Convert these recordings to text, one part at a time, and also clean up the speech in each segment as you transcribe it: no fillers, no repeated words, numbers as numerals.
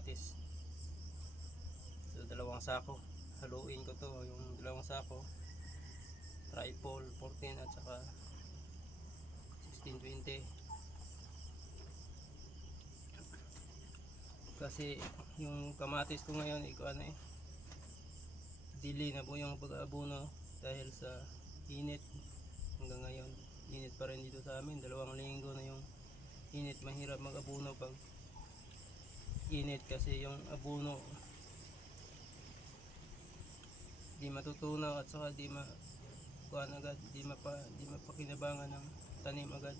kamatis. So dalawang sako. Haluin ko to yung dalawang sako. Tripol 14 at saka 1620. Kasi yung kamatis ko ngayon dili na po yung pag-aabono dahil sa init. Hanggang ngayon init pa rin dito sa amin, 2 linggo na yung init. Mahirap mag-abono pag init kasi yung abono di matutunaw at saka di agad, di mapakinabangan ng tanim agad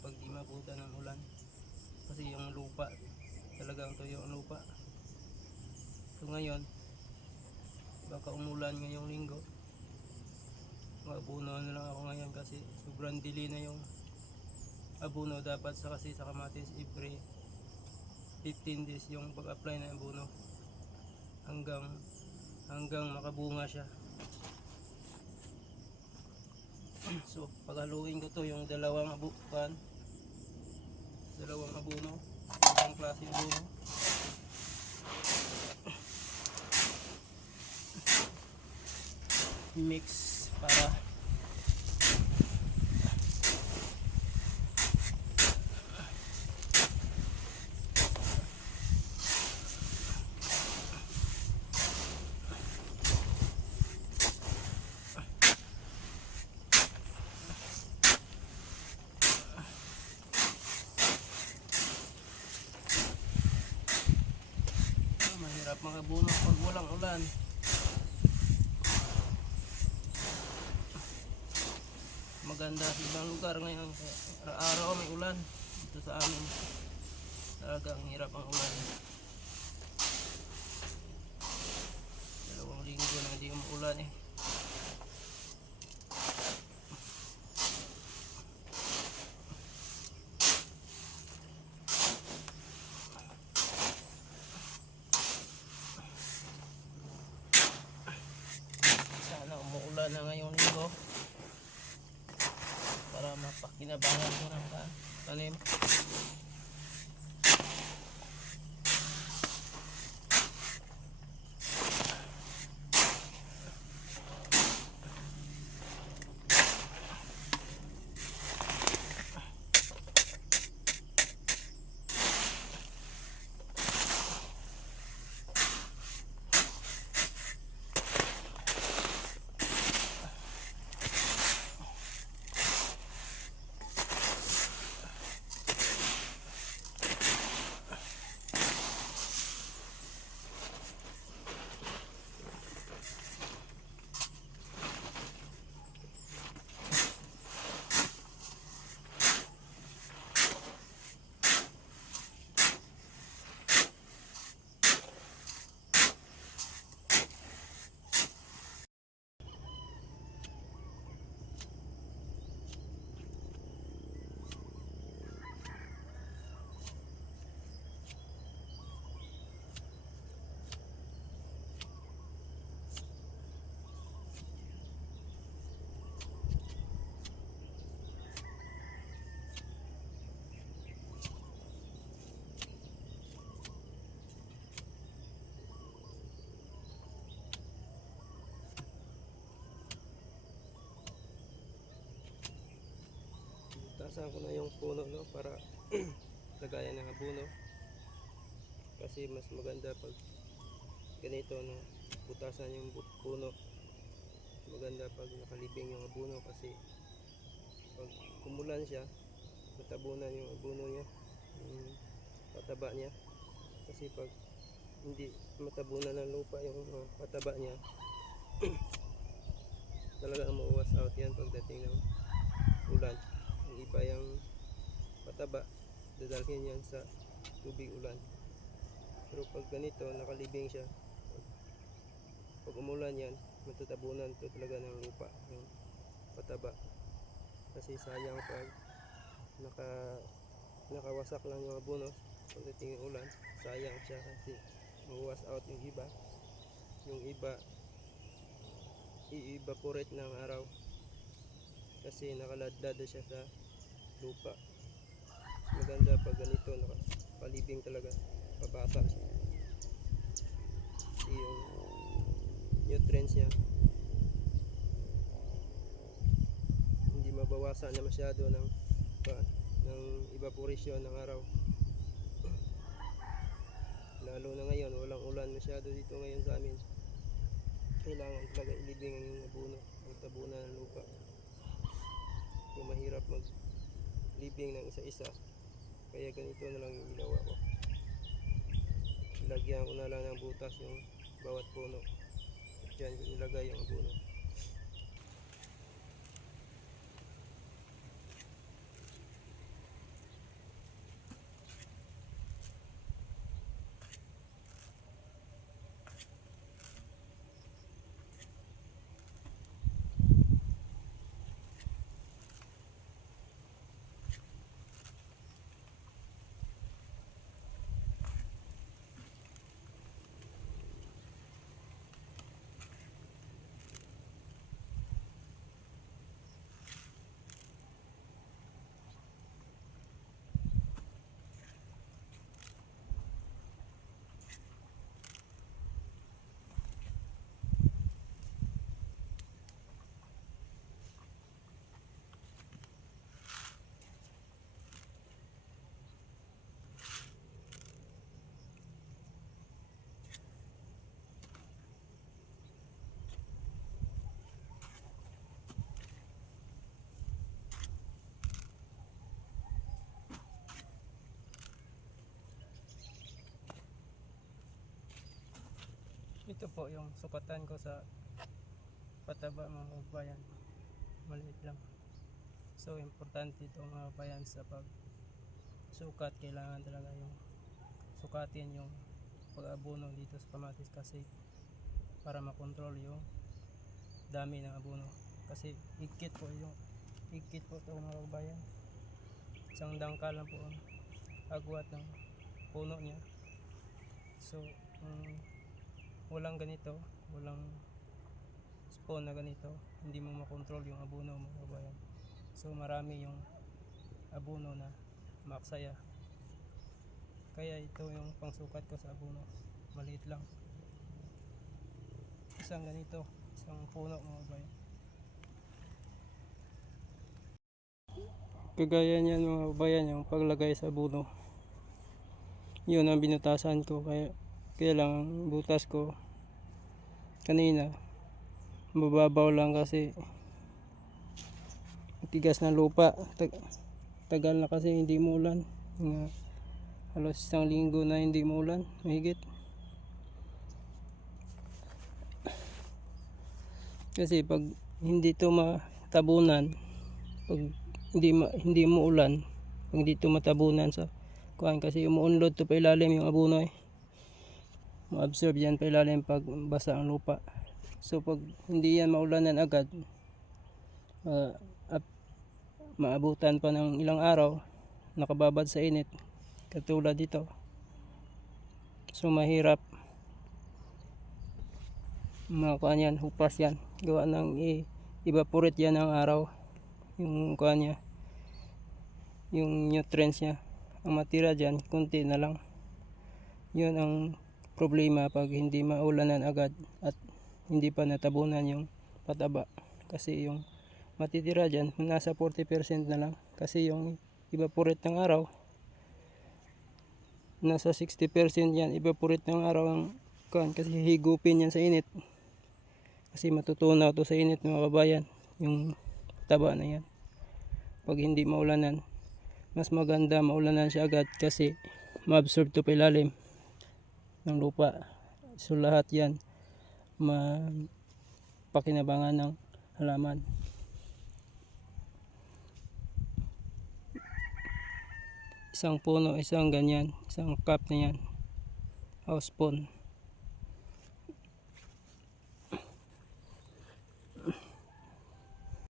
pag di mabuta ng ulan, kasi yung lupa talagang tuyo ang lupa. So ngayon baka umulan ngayong linggo, mag-abono na lang ako ngayon kasi sobrang dili na yung abono dapat kasi sa kamatis. Every 15 days yung pag-apply ng abono hanggang makabunga siya. So paghaluin ko to yung dalawang abono, ibang klase abono. Mix para mahirap makabuno pag walang ulan. Maganda sa ibang lugar ngayon, araw-araw may ulan. Dito sa amin talagang hirap ang ulan. 2 linggo na hindi umuulan eh. Sana umuulan na ngayong linggo para mapakinabangan ko ng tanim. Tasan ko na yung puno para lagayan ng abono, kasi mas maganda pag ganito butasan yung puno. Maganda pag nakalibing yung abono kasi pag kumulan siya matabunan yung abono niya, yung pataba niya. Kasi pag hindi matabunan ng lupa yung pataba niya talagang mauwas out yan pagdating ng ulan. Yung iba yung pataba dadalhin yan sa tubig ulan, pero pag ganito nakalibing siya, pag umulan yan matatabunan to talaga ng lupa yung pataba. Kasi sayang pag nakawasak lang yung abono pagdating ng ulan, sayang siya kasi mauwas out yung iba i-evaporate ng araw kasi nakaladlad siya sa lupa. Maganda pag ganito nakapalibing talaga, pabasa siya. nutrients niya. Hindi mabawasan na masyado ng evaporation ng araw. Lalo na ngayon, walang ulan masyado dito ngayon sa amin. Kailangan talaga ilibing ang abono, ang tabunan ng lupa. Yung mahirap maglibing ng isa-isa, kaya ganito na lang yung ginawa ko. Ilagyan ko na lang ng butas yung bawat puno. Diyan ko nilagay yung abono. Ito po yung sukatan ko sa pataba mga kabayan. Maliit lang. So importante ito mga kabayan sa pagsukat. Kailangan talaga yung sukatin yung pag-abono dito sa kamatis kasi para makontrol yung dami ng abono. Kasi higpit po ito mga kabayan. Isang dangkal lang po ang agwat ng puno niya. So walang ganito, walang spawn na ganito, hindi mo makontrol yung abono mga kabayan. So marami yung abono na maksaya. Kaya ito yung pangsukat ko sa abono. Maliit lang. Isang ganito, isang puno mga kabayan. Kagaya niyan mga kabayan, yung paglagay sa abono. Yun ang binutasan ko, kaya lang butas ko kanina mababaw lang kasi tigas ng lupa. Tagal na kasi hindi muulan. Halos isang linggo na hindi muulan, mahigit. Kasi pag hindi to matabunan, pag hindi muulan, pag hindi to matabunan sa kuan, kasi umuunlod to pa ilalim yung abono ma-absorb yan pa ilalim pag basa ang lupa. So pag hindi yan maulanan agad, maabutan pa ng ilang araw, nakababad sa init katulad dito. So mahirap makuha yan, hupas yan, gawa ng evaporate yan ng araw yung kuha niya, yung nutrients niya. Ang matira dyan kunti na lang. Yun ang problema pag hindi maulanan agad at hindi pa natabunan yung pataba, kasi yung matitira dyan nasa 40% na lang, kasi yung evaporate ng araw nasa 60% yan. Evaporate ng araw ang kuan, kasi higupin yan sa init, kasi matutunaw to sa init mga kabayan yung taba na yan. Pag hindi maulanan, mas maganda maulanan siya agad kasi ma-absorb to pa ilalim ng lupa. So lahat yan mapakinabangan ng halaman. Isang puno, isang ganyan, isang cup na yan, house pond.